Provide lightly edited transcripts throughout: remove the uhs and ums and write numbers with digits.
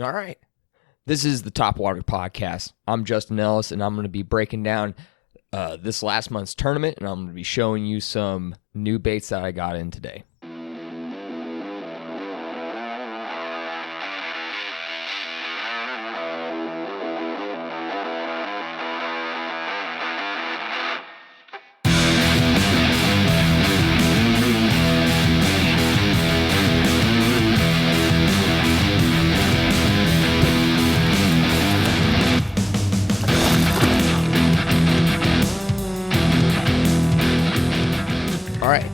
All right. This is the Topwater Podcast. I'm Justin Ellis, and I'm going to be breaking down this last month's tournament, and I'm going to be showing you some new baits that I got in today. All right,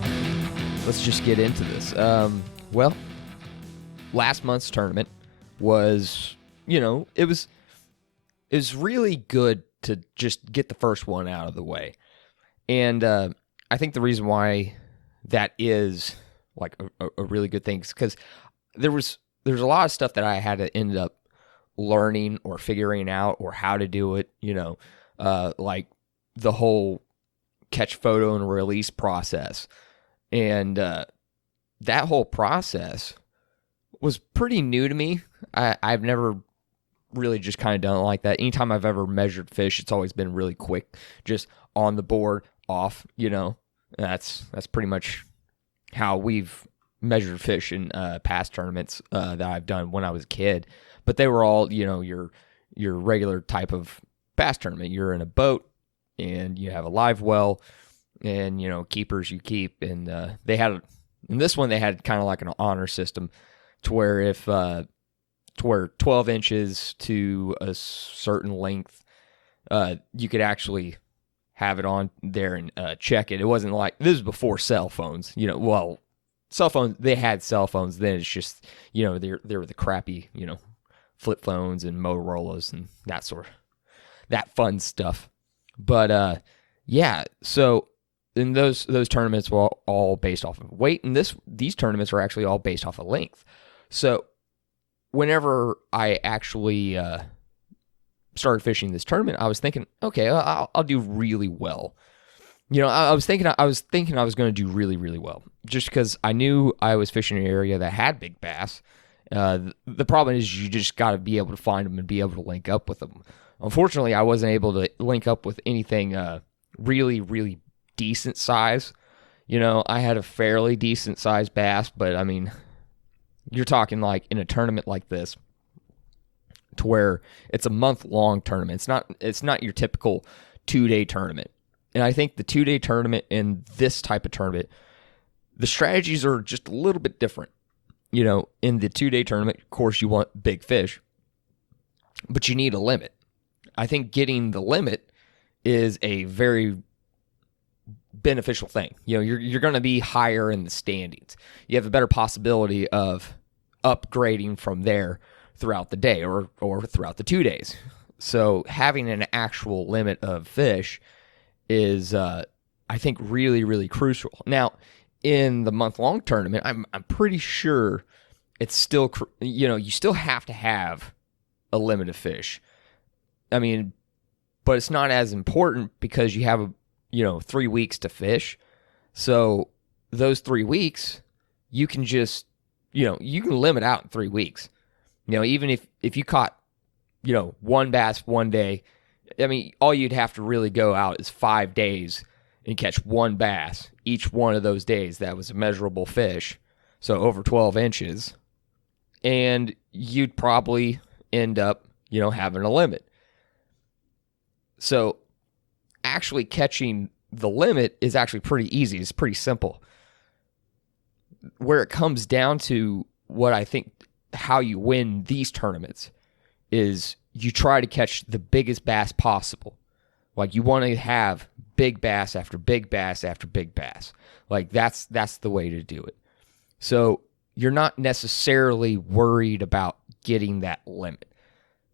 let's just get into this. Well, last month's tournament was, it was really good to just get the first one out of the way. And I think the reason why that is like a really good thing is because there's a lot of stuff that I had to end up learning or figuring out or how to do it, like the whole catch photo and release process. And that whole process was pretty new to me. I've never really just kind of done it like that. Anytime I've ever measured fish, it's always been really quick, just on the board, off, That's pretty much how we've measured fish in past tournaments that I've done when I was a kid. But they were all, your regular type of bass tournament. You're in a boat, and you have a live well, and, keepers you keep. And in this one, they had kind of like an honor system to where to where 12 inches to a certain length, you could actually have it on there and check it. It wasn't like, this was before cell phones, cell phones, they had cell phones then. It's just, they were the crappy, flip phones and Motorola's and that fun stuff. But yeah, so in those tournaments were all based off of weight, and these tournaments are actually all based off of length. So whenever I actually started fishing this tournament, I was thinking, okay, I'll do really well. I was thinking I was going to do really, really well, just because I knew I was fishing in an area that had big bass. The problem is you just got to be able to find them and be able to link up with them. Unfortunately, I wasn't able to link up with anything really, really decent size. I had a fairly decent sized bass, but I mean, you're talking like in a tournament like this, to where it's a month-long tournament. It's not your typical 2-day tournament. And I think the 2-day tournament in this type of tournament, the strategies are just a little bit different. In the 2-day tournament, of course, you want big fish, but you need a limit. I think getting the limit is a very beneficial thing. You're going to be higher in the standings. You have a better possibility of upgrading from there throughout the day or throughout the 2 days. So having an actual limit of fish is, I think, really, really crucial. Now, in the month-long tournament, I'm pretty sure it's still, you still have to have a limit of fish. I mean, but it's not as important because you have 3 weeks to fish. So those 3 weeks, you can just, you can limit out in 3 weeks. Even if you caught, one bass one day, I mean, all you'd have to really go out is 5 days and catch one bass each one of those days. That was a measurable fish. So over 12 inches. And you'd probably end up, having a limit. So actually catching the limit is actually pretty easy. It's pretty simple. Where it comes down to what I think how you win these tournaments is you try to catch the biggest bass possible. Like, you want to have big bass after big bass after big bass. Like, that's the way to do it. So you're not necessarily worried about getting that limit,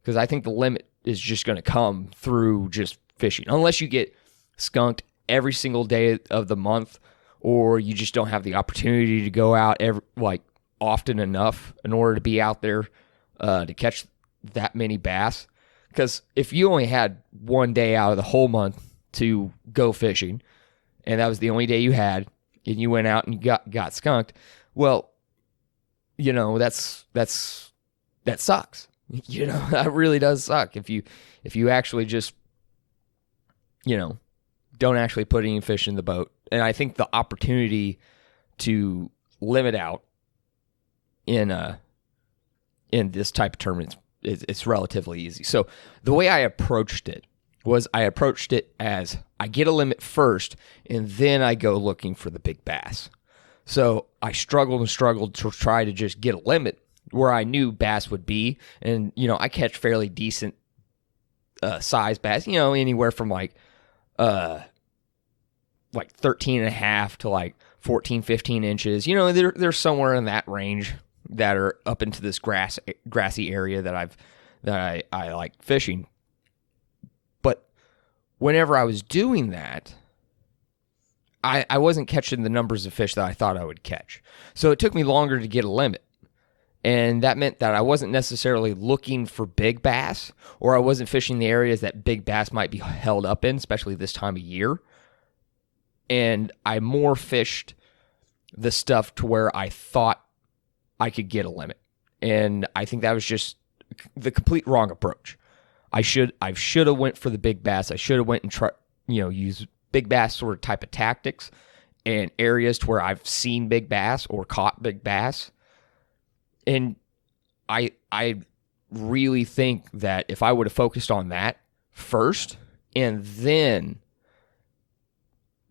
because I think the limit is just going to come through just fishing, unless you get skunked every single day of the month, or you just don't have the opportunity to go out often enough in order to be out there to catch that many bass. Because if you only had one day out of the whole month to go fishing, and that was the only day you had, and you went out and you got skunked, well, that sucks. That really does suck if you actually just, don't actually put any fish in the boat. And I think the opportunity to limit out in this type of tournament it's relatively easy. So the way I approached it was as I get a limit first, and then I go looking for the big bass. So I struggled to try to just get a limit where I knew bass would be. And, I catch fairly decent size bass, anywhere from like 13 and a half to like 14, 15 inches. They're somewhere in that range that are up into this grassy area that I like fishing. But whenever I was doing that, I wasn't catching the numbers of fish that I thought I would catch. So it took me longer to get a limit. And that meant that I wasn't necessarily looking for big bass, or I wasn't fishing the areas that big bass might be held up in, especially this time of year. And I more fished the stuff to where I thought I could get a limit. And I think that was just the complete wrong approach. I should have went for the big bass. I should have went and tried, use big bass sort of type of tactics and areas to where I've seen big bass or caught big bass. And I really think that if I would have focused on that first and then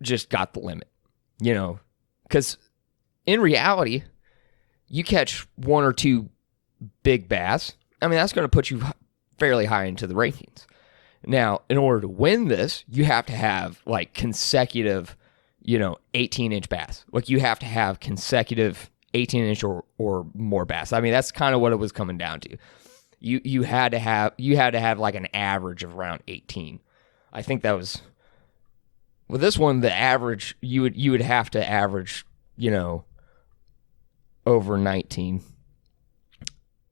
just got the limit, because in reality, you catch one or two big bass, that's going to put you fairly high into the rankings. Now, in order to win this, you have to have like consecutive, 18-inch bass. Like you have to have consecutive 18-inch or more bass. That's kind of what it was coming down to. You had to have like an average of around 18. I think that was with this one. The average you would have to average, over 19.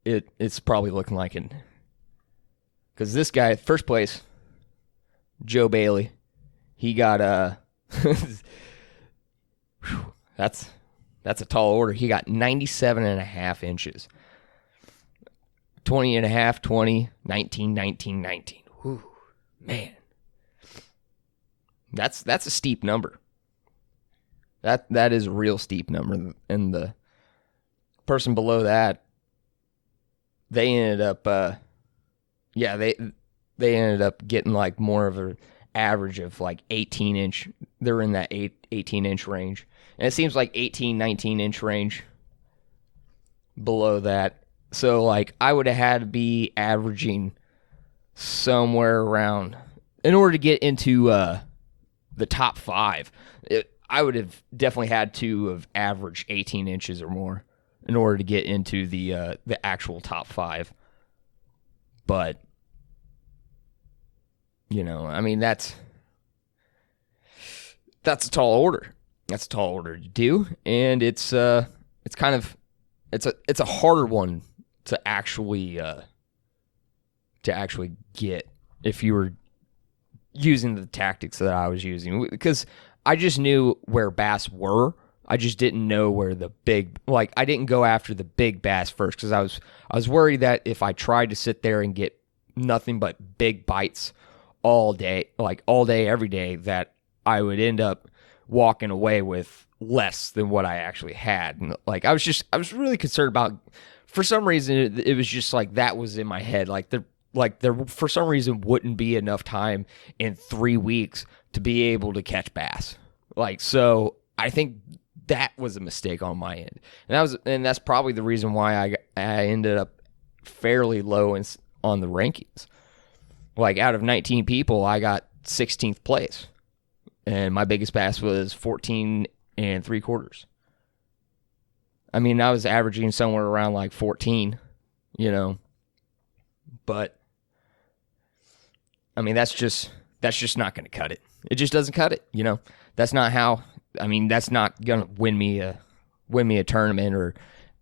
It's probably looking like it. Because this guy, first place, Joe Bailey, he got that's a tall order. He got 97 and a half inches. 20 and a half, 20, 19, 19, 19. Whew, man. That's a steep number. That is a real steep number. And the person below that, they ended up they ended up getting like more of an average of like 18-inch. They're in that 18-inch range. And it seems like 18, 19-inch range below that. So like I would have had to be averaging somewhere around, in order to get into the top 5, I would have definitely had to have averaged 18 inches or more in order to get into the actual top 5. But that's a tall order. That's a tall order to do, and it's a harder one to actually get if you were using the tactics that I was using, because I just knew where bass were. I just didn't know where the big, I didn't go after the big bass first, because I was worried that if I tried to sit there and get nothing but big bites all day, every day, that I would end up walking away with less than what I actually had. And I was really concerned about, for some reason, it was just like that was in my head. There for some reason wouldn't be enough time in 3 weeks to be able to catch bass. So I think that was a mistake on my end. And that's probably the reason why I ended up fairly low on the rankings. Out of 19 people, I got 16th place. And my biggest bass was 14 3/4. I was averaging somewhere around 14, But that's just not going to cut it. It just doesn't cut it, That's not how. That's not going to win me a tournament or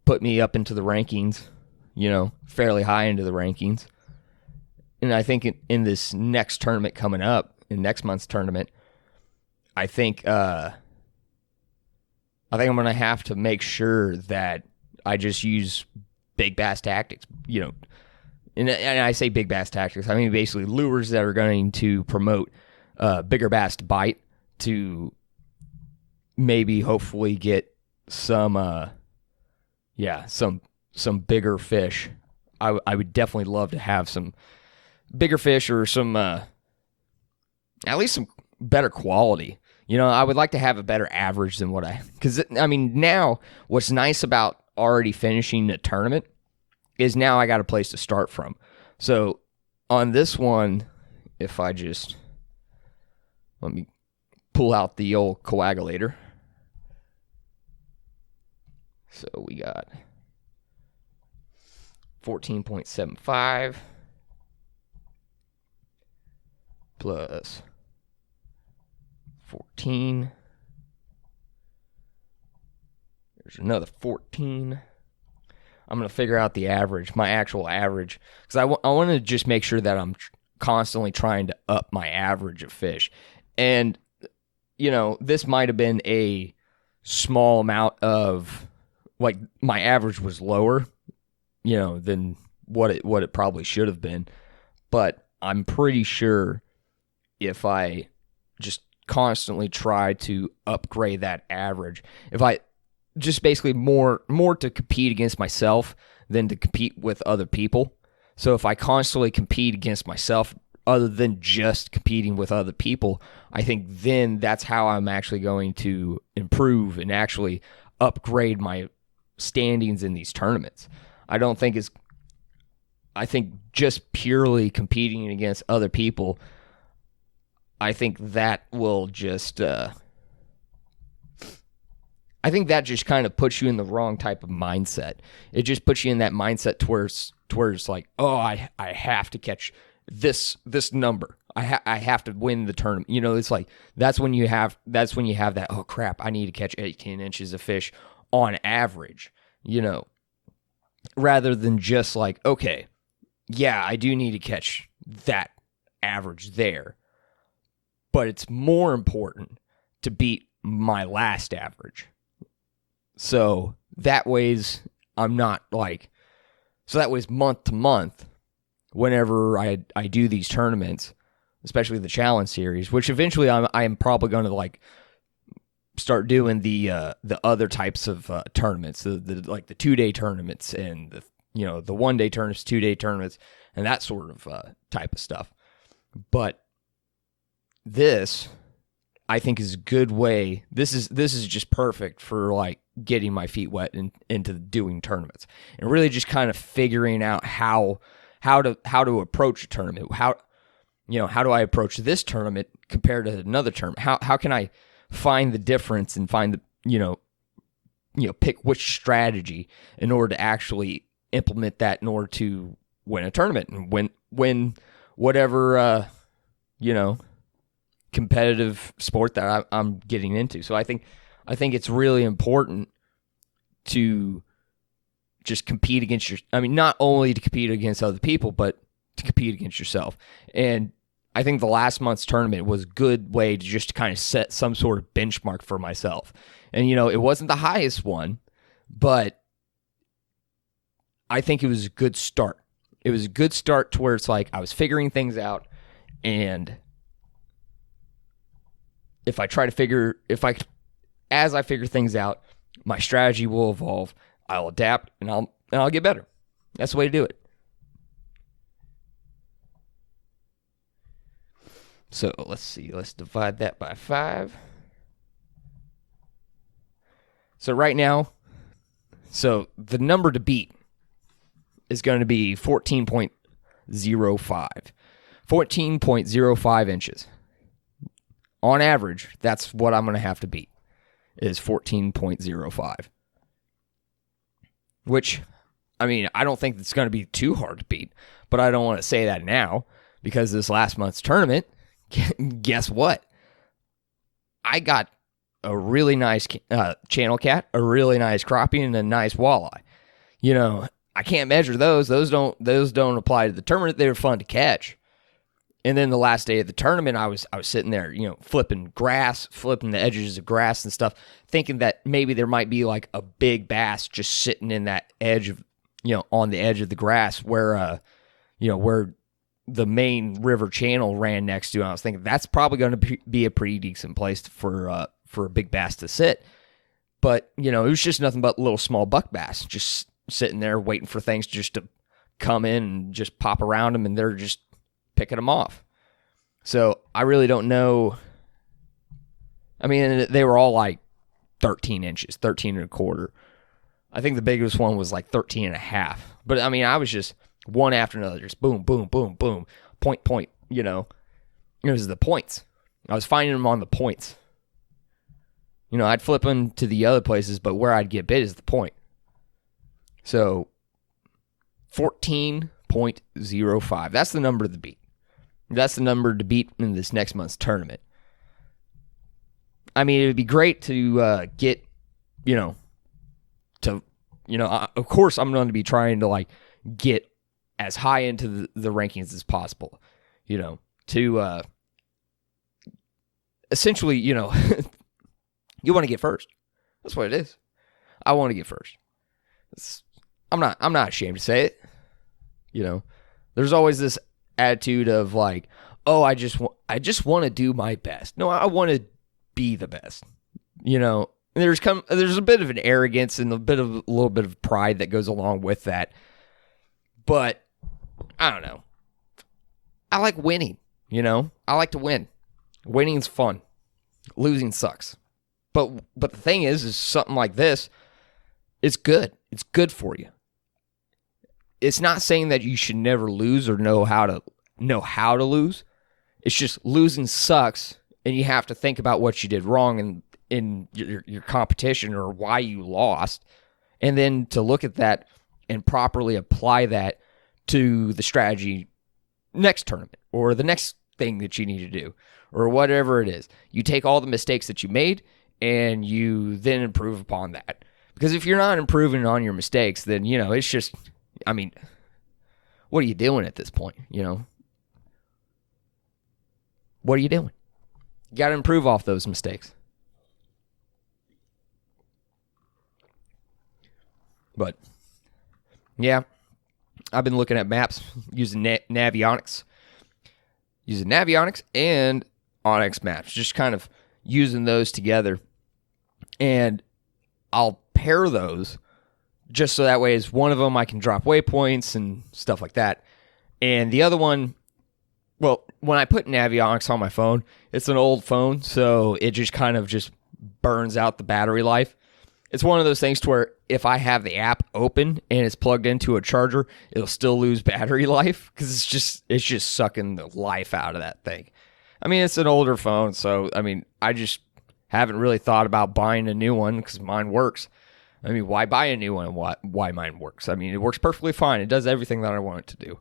put me up into the rankings, fairly high into the rankings. And I think in this next tournament coming up, in next month's tournament, I think I'm going to have to make sure that I just use big bass tactics, and I say big bass tactics, I mean basically lures that are going to promote bigger bass to bite to maybe hopefully get some bigger fish. I would definitely love to have some bigger fish or some at least some better quality. I would like to have a better average than because I mean, now what's nice about already finishing the tournament is now I got a place to start from. So on this one, if I just let me pull out the old coagulator. So we got 14.75 plus 14. There's another 14. I'm going to figure out the average, my actual average, because I want to just make sure that I'm constantly trying to up my average of fish. And, this might have been a small amount of, like, my average was lower, than what it probably should have been. But I'm pretty sure if I just constantly try to upgrade that average, if I just basically more to compete against myself than to compete with other people. So if I constantly compete against myself other than just competing with other people, I think then that's how I'm actually going to improve and actually upgrade my standings in these tournaments. I think just purely competing against other people, I think that will just I think that just kind of puts you in the wrong type of mindset. It just puts you in that mindset towards like, oh, I have to catch this number. I have to win the tournament. It's like that's when you have that, oh crap, I need to catch 18 inches of fish on average, rather than just like, okay, yeah, I do need to catch that average there. But it's more important to beat my last average. So that way's month to month, whenever I do these tournaments, especially the challenge series, which eventually I am probably going to like start doing the other types of tournaments, the 2-day tournaments and the 1-day tournaments, 2-day tournaments, and that sort of type of stuff. But this, I think, is a good way. This is just perfect for like getting my feet wet into doing tournaments and really just kind of figuring out how to approach a tournament. How do I approach this tournament compared to another tournament? How can I find the difference and find the pick which strategy in order to actually implement that in order to win a tournament and win whatever competitive sport that I'm getting into. So I think it's really important to just compete against not only to compete against other people, but to compete against yourself. And I think the last month's tournament was a good way to just kind of set some sort of benchmark for myself. And, it wasn't the highest one, but I think it was a good start. It was a good start to where it's like I was figuring things out, and as I figure things out, my strategy will evolve. I'll adapt and I'll get better. That's the way to do it. So let's see. Let's divide that by 5. So right now, the number to beat is going to be 14.05. 14.05 inches. On average, that's what I'm going to have to beat, is 14.05. Which, I don't think it's going to be too hard to beat, but I don't want to say that now, because this last month's tournament, guess what? I got a really nice channel cat, a really nice crappie, and a nice walleye. I can't measure those. Those don't apply to the tournament. They were fun to catch. And then the last day of the tournament, I was sitting there, flipping the edges of grass and stuff, thinking that maybe there might be like a big bass just sitting in that edge of, on the edge of the grass where, where the main river channel ran next to. And I was thinking that's probably going to be a pretty decent place for a big bass to sit. But, it was just nothing but little small buck bass just sitting there waiting for things just to come in and just pop around them, and they're just picking them off. So I really don't know. I mean, they were all like 13 inches, 13 and a quarter. I think the biggest one was like 13 and a half. But I mean, I was just one after another, just boom, boom, boom, boom, point, It was the points. I was finding them on the points. I'd flip them to the other places, but where I'd get bit is the point. So 14.05. That's the number to beat. That's the number to beat in this next month's tournament. I mean, it would be great to get, of course I'm going to be trying to like get as high into the rankings as possible, to essentially, you want to get first. That's what it is. I want to get first. I'm not ashamed to say it. There's always this attitude of like, oh, I just want to do my best. No, I want to be the best. There's a bit of an arrogance and a little bit of pride that goes along with that. But I don't know. I like winning, I like to win. Winning is fun. Losing sucks. But the thing is something like this, it's good. It's good for you. It's not saying that you should never lose or know how to lose. It's just losing sucks, and you have to think about what you did wrong in your competition or why you lost, and then to look at that and properly apply that to the strategy next tournament or the next thing that you need to do or whatever it is. You take all the mistakes that you made and you then improve upon that. Because if you're not improving on your mistakes, then, it's just, I mean, what are you doing at this point, What are you doing? You got to improve off those mistakes. But, yeah, I've been looking at maps using Navionics. Using Navionics and Onyx maps. Just kind of using those together. And I'll pair those just so that way as one of them I can drop waypoints and stuff like that. And the other one, well, when I put Navionics on my phone, it's an old phone, so it just kind of just burns out the battery life. It's one of those things to where if I have the app open and it's plugged into a charger, it'll still lose battery life because it's just sucking the life out of that thing. I mean, it's an older phone, so I mean, I just haven't really thought about buying a new one because mine works. I mean, why buy a new one? Why mine works? I mean, it works perfectly fine. It does everything that I want it to do,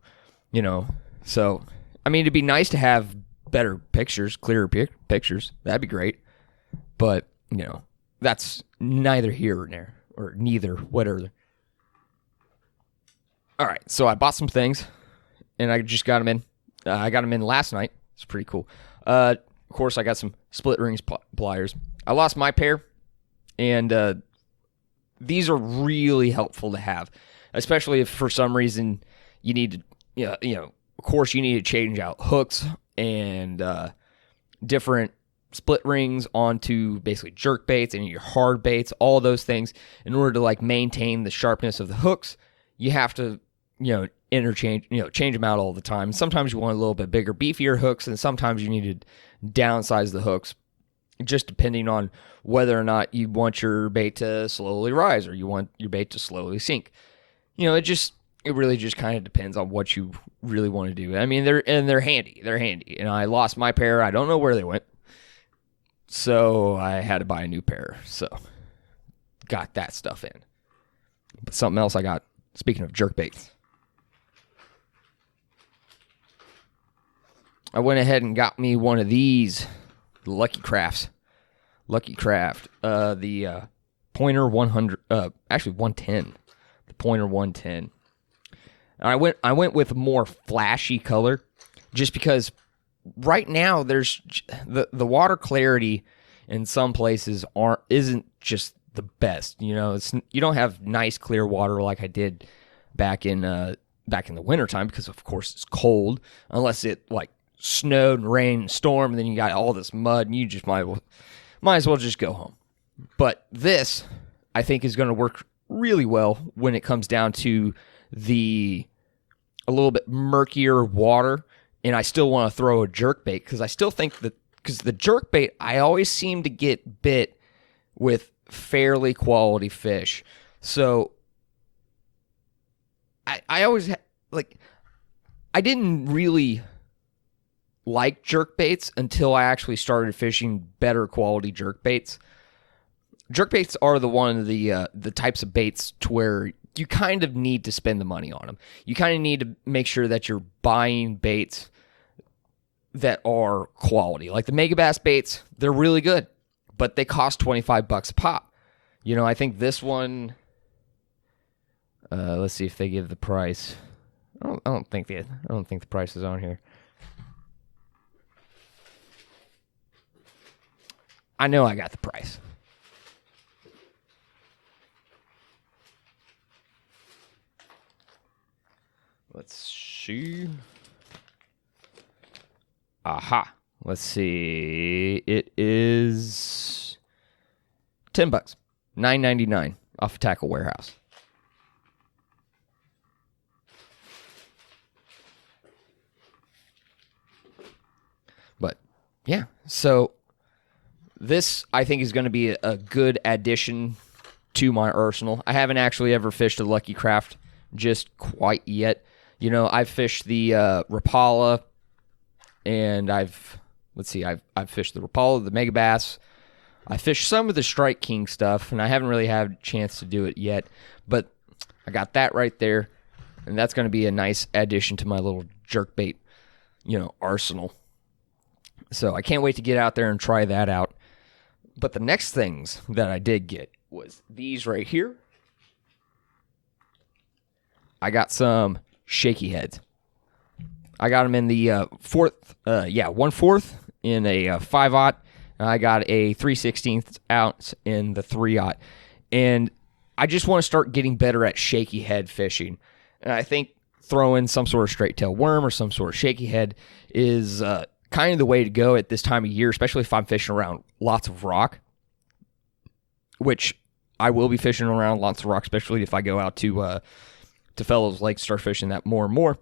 So, I mean, it'd be nice to have better pictures, clearer pictures. That'd be great. But, that's neither here or there, or neither, whatever. All right, so I bought some things, and I just got them in. I got them in last night. It's pretty cool. Of course, I got some split rings pliers. I lost my pair, and these are really helpful to have, especially if for some reason you need to, of course, you need to change out hooks and different split rings onto basically jerk baits and your hard baits, all those things. In order to like maintain the sharpness of the hooks, you have to, change them out all the time. Sometimes you want a little bit bigger, beefier hooks, and sometimes you need to downsize the hooks, just depending on whether or not you want your bait to slowly rise or you want your bait to slowly sink. It really just kind of depends on what you really want to do. I mean, they're handy. They're handy. And I lost my pair. I don't know where they went. So I had to buy a new pair. So got that stuff in. But something else I got, speaking of jerk baits, I went ahead and got me one of these Lucky Craft, the Pointer 100, actually 110, the Pointer 110. And I went with a more flashy color, just because right now there's the water clarity in some places isn't just the best. You don't have nice clear water like I did back in back in the wintertime because, of course, it's cold, unless it, like, snowed and rained and stormed, and then you got all this mud, and you just might as well just go home. But this, I think, is going to work really well when it comes down to a little bit murkier water, and I still want to throw a jerkbait because I still think that, because the jerkbait, I always seem to get bit with fairly quality fish. So I always, I didn't really like jerkbaits until I actually started fishing better quality jerkbaits. Jerkbaits are one of the types of baits to where you kind of need to spend the money on them. You kind of need to make sure that you're buying baits that are quality. Like the Megabass baits, they're really good, but they cost $25 a pop. You know, I think this one, let's see if they give the price. I don't think the price is on here. I know I got the price. Let's see. Aha. Let's see. It is $10. $9.99 off of Tackle Warehouse. But yeah, so this, I think, is going to be a good addition to my arsenal. I haven't actually ever fished a Lucky Craft just quite yet. You know, I've fished the Rapala, and I've fished the Rapala, the Megabass. I fished some of the Strike King stuff, and I haven't really had a chance to do it yet. But I got that right there, and that's going to be a nice addition to my little jerkbait, arsenal. So I can't wait to get out there and try that out. But the next things that I did get was these right here. I got some shaky heads. I got them in the 1/4 in a 5/0. And I got a 3/16 ounce in the 3/0. And I just want to start getting better at shaky head fishing. And I think throwing some sort of straight tail worm or some sort of shaky head is kind of the way to go at this time of year, especially if I'm fishing around lots of rock, which I will be fishing around lots of rock, especially if I go out to Fellows Lake, start fishing that more and more.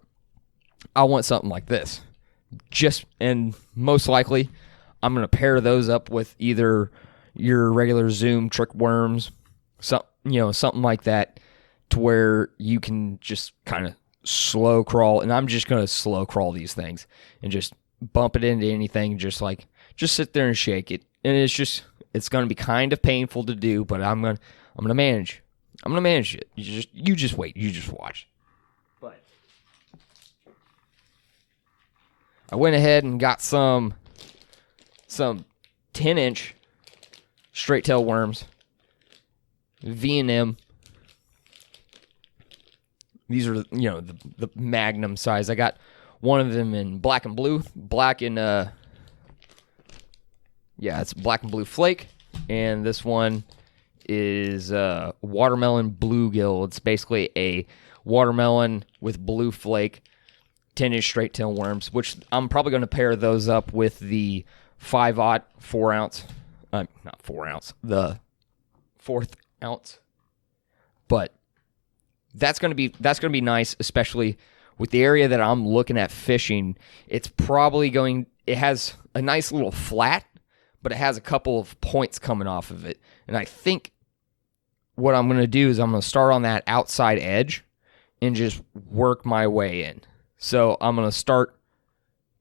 I want something like this. And most likely, I'm going to pair those up with either your regular Zoom trick worms, something like that, to where you can just kind of slow crawl. And I'm just going to slow crawl these things and just bump it into anything, just sit there and shake it. And it's going to be kind of painful to do, but I'm going to manage. I'm going to manage it. You just wait. You just watch. But I went ahead and got some 10-inch straight tail worms, V&M. These are the magnum size. I got one of them in black and blue, it's black and blue flake, and this one is watermelon bluegill. It's basically a watermelon with blue flake, 10-inch straight tail worms, which I'm probably going to pair those up with the 5/0 4-ounce, not 4-ounce, the 4th ounce. But that's going to be nice, especially with the area that I'm looking at fishing. It has a nice little flat, but it has a couple of points coming off of it. And I think what I'm going to do is I'm going to start on that outside edge and just work my way in. So I'm going to start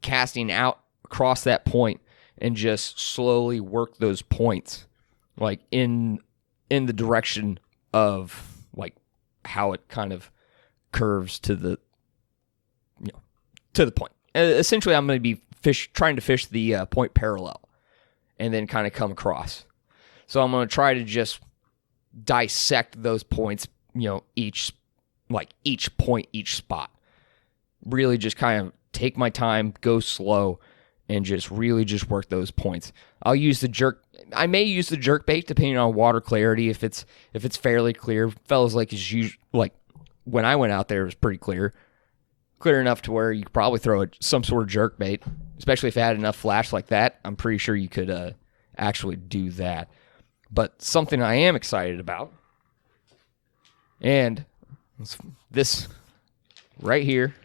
casting out across that point and just slowly work those points, like in the direction of like how it kind of curves to the point. Essentially, I'm going to be trying to fish the point parallel and then kind of come across. So I'm going to try to just dissect those points, each point, each spot. Really just kind of take my time, go slow, and just really just work those points. I may use the jerk bait depending on water clarity. If it's fairly clear, Fellows Lake is usually, like when I went out there, it was pretty clear. clear enough to where you could probably throw some sort of jerk bait, especially if it had enough flash like that. I'm pretty sure you could actually do that. But something I am excited about, and this right here,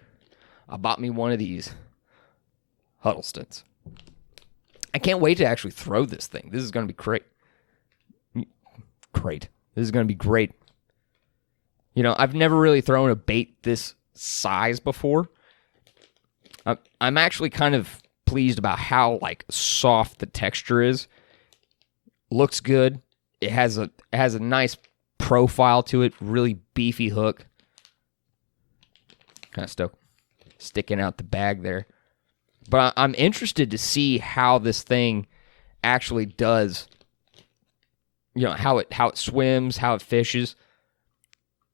I bought me one of these Huddlestons. I can't wait to actually throw this thing. This is going to be great. This is going to be great. You know, I've never really thrown a bait this size before. I'm actually kind of pleased about how like soft the texture is. Looks good. It has a nice profile to it. Really beefy hook. Kind of stoked. Sticking out the bag there. But I'm interested to see how this thing actually does. You know, how it swims, how it fishes.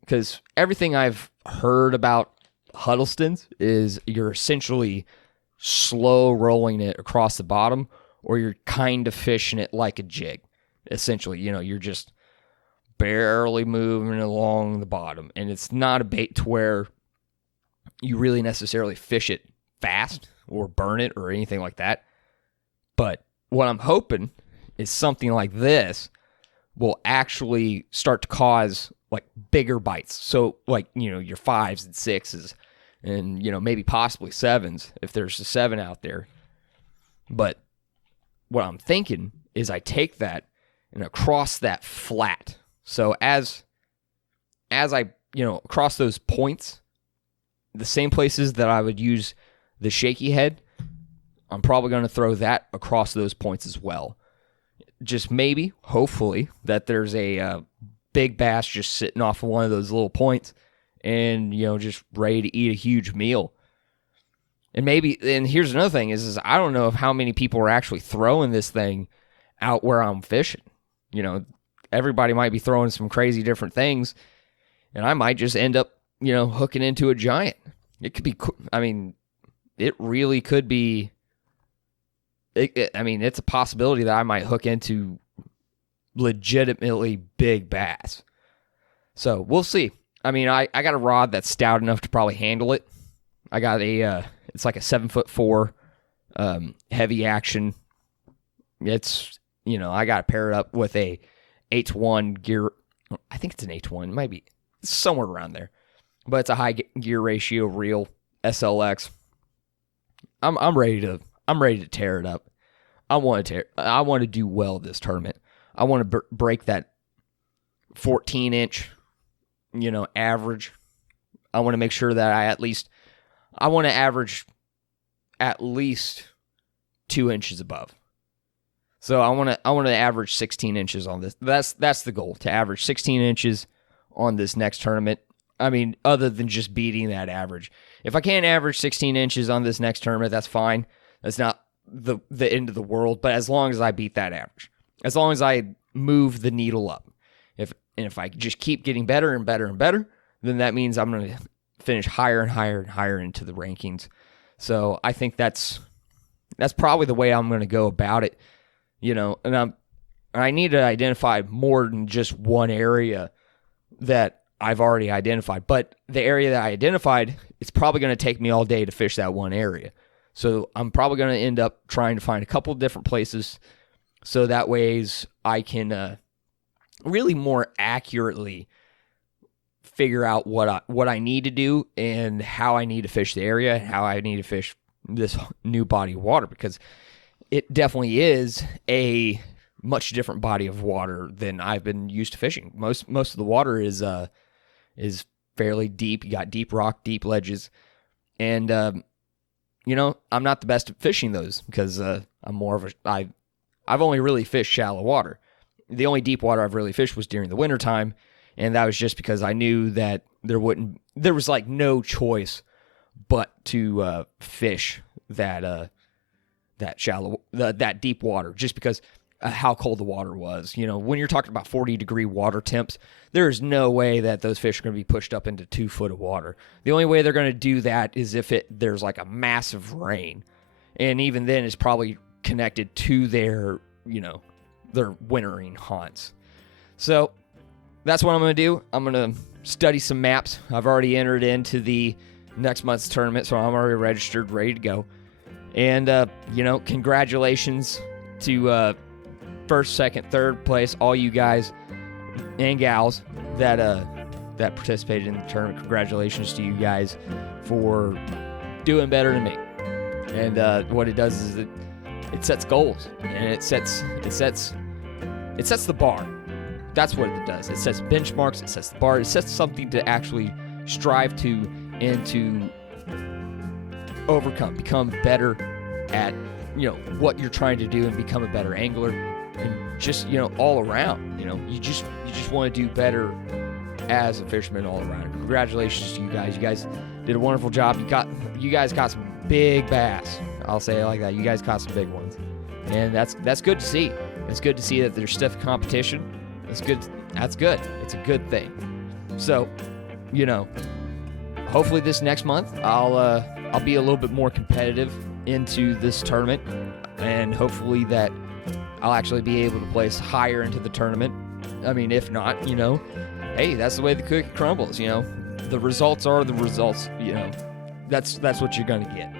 Because everything I've heard about Huddlestons is you're essentially slow rolling it across the bottom, or you're kind of fishing it like a jig. Essentially, you know, you're just barely moving along the bottom. And it's not a bait to where you really necessarily fish it fast or burn it or anything like that. But what I'm hoping is something like this will actually start to cause like bigger bites. So like, you know, your 5s and 6s and, you know, maybe possibly 7s if there's a 7 out there. But what I'm thinking is I take that and across that flat. So as I, you know, across those points, the same places that I would use the shaky head, I'm probably going to throw that across those points as well. Just maybe, hopefully, that there's a big bass just sitting off of one of those little points and, you know, just ready to eat a huge meal. And here's another thing is I don't know how many people are actually throwing this thing out where I'm fishing. You know, everybody might be throwing some crazy different things, and I might just end up, you know, hooking into a giant. It could be, I mean, it really could be, I mean, it's a possibility that I might hook into legitimately big bass. So we'll see. I mean, I got a rod that's stout enough to probably handle it. I got it's like a 7'4", heavy action. It's, you know, I got to pair it up with a H1 gear. I think it's an H1. It might be somewhere around there, but it's a high gear ratio reel SLX. I'm ready to tear it up. I want to do well this tournament. I want to break that 14-inch, you know, average. I want to make sure that I want to average at least 2 inches above. So I want to average 16 inches on this. That's the goal, to average 16 inches on this next tournament. I mean, other than just beating that average. If I can't average 16 inches on this next tournament, that's fine. That's not the end of the world, but as long as I beat that average, as long as I move the needle up, if I just keep getting better and better and better, then that means I'm going to finish higher and higher and higher into the rankings. So I think that's probably the way I'm going to go about it, you know. And I need to identify more than just one area that I've already identified. But the area that I identified, it's probably going to take me all day to fish that one area. So I'm probably going to end up trying to find a couple different places so that ways I can really more accurately figure out what I need to do and how I need to fish the area, how I need to fish this new body of water, because it definitely is a much different body of water than I've been used to fishing. Most of the water is fairly deep. You got deep rock, deep ledges, and you know, I'm not the best at fishing those because I'm more of I've only really fished shallow water. The only deep water I've really fished was during the wintertime, and that was just because I knew that there was like no choice but to fish that shallow, that deep water, just because how cold the water was. You know, when you're talking about 40-degree water temps, there's no way that those fish are going to be pushed up into 2 foot of water. The only way they're going to do that is if there's like a massive rain, and even then it's probably connected to their, you know, their wintering haunts. So that's what I'm going to do. I'm going to study some maps. I've already entered into the next month's tournament, so I'm already registered, ready to go. And, congratulations to first, second, third place, all you guys and gals that participated in the tournament. Congratulations to you guys for doing better than me. And what it does is it sets goals, and it sets the bar. That's what it does. It sets benchmarks, it sets the bar, it sets something to actually strive to and to overcome, become better at, what you're trying to do and become a better angler, and just, all around, you just want to do better as a fisherman all around. Congratulations to you guys. You guys did a wonderful job. You guys caught some big bass. I'll say it like that. You guys caught some big ones. And that's good to see. It's good to see that there's stiff competition. That's good. It's a good thing. So, hopefully this next month I'll be a little bit more competitive into this tournament, and hopefully that I'll actually be able to place higher into the tournament. I mean, if not, hey, that's the way the cookie crumbles. The results are the results. That's what you're gonna get.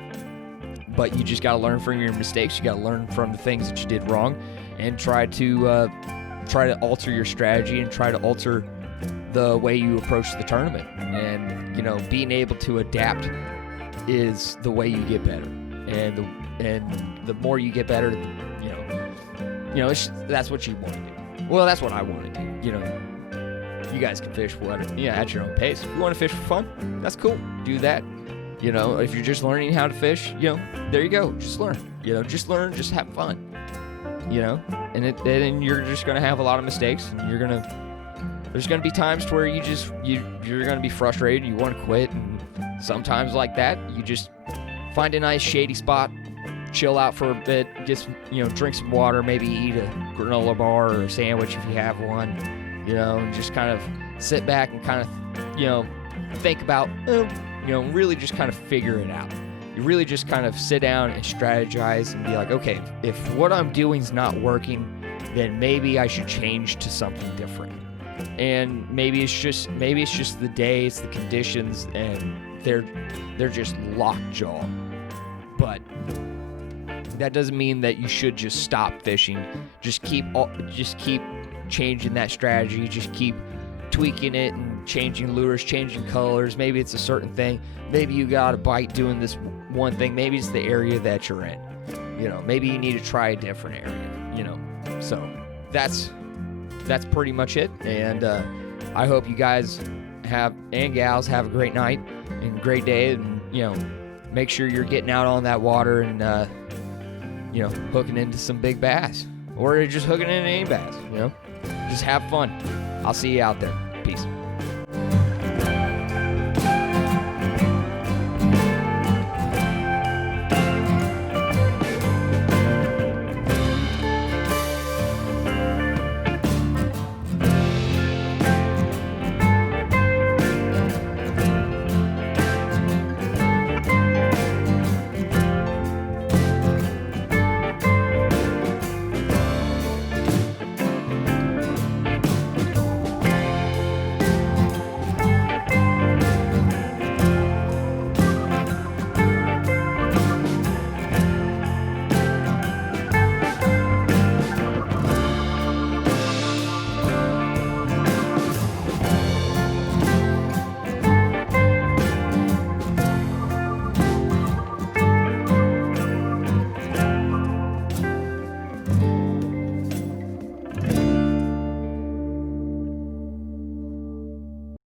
But you just gotta learn from your mistakes. You gotta learn from the things that you did wrong, and try to alter your strategy and try to alter the way you approach the tournament. And being able to adapt is the way you get better. And the more you get better, that's what you want to do. Well, that's what I want to do. You guys can fish at your own pace. If you want to fish for fun, that's cool. Do that. If you're just learning how to fish, there you go. Just learn. Just learn. Just have fun. And you're just gonna have a lot of mistakes, and there's gonna be times where you're gonna be frustrated. You want to quit, and sometimes like that, you just find a nice shady spot, chill out for a bit, just drink some water, maybe eat a granola bar or a sandwich if you have one, and just kind of sit back and kind of think about really just kind of figure it out. You really just kind of sit down and strategize and be like, okay, if what I'm doing is not working, then maybe I should change to something different. And maybe it's just the day, it's the conditions, and they're just lockjaw. But that doesn't mean that you should just stop fishing. Just keep changing that strategy. Just keep tweaking it and changing lures, changing colors. Maybe it's a certain thing. Maybe you got a bite doing this one thing. Maybe it's the area that you're in. Maybe you need to try a different area. So that's pretty much it. And I hope you guys and gals have a great night and a great day. And make sure you're getting out on that water and hooking into some big bass, or just hooking into any bass. Just have fun. I'll see you out there. Peace.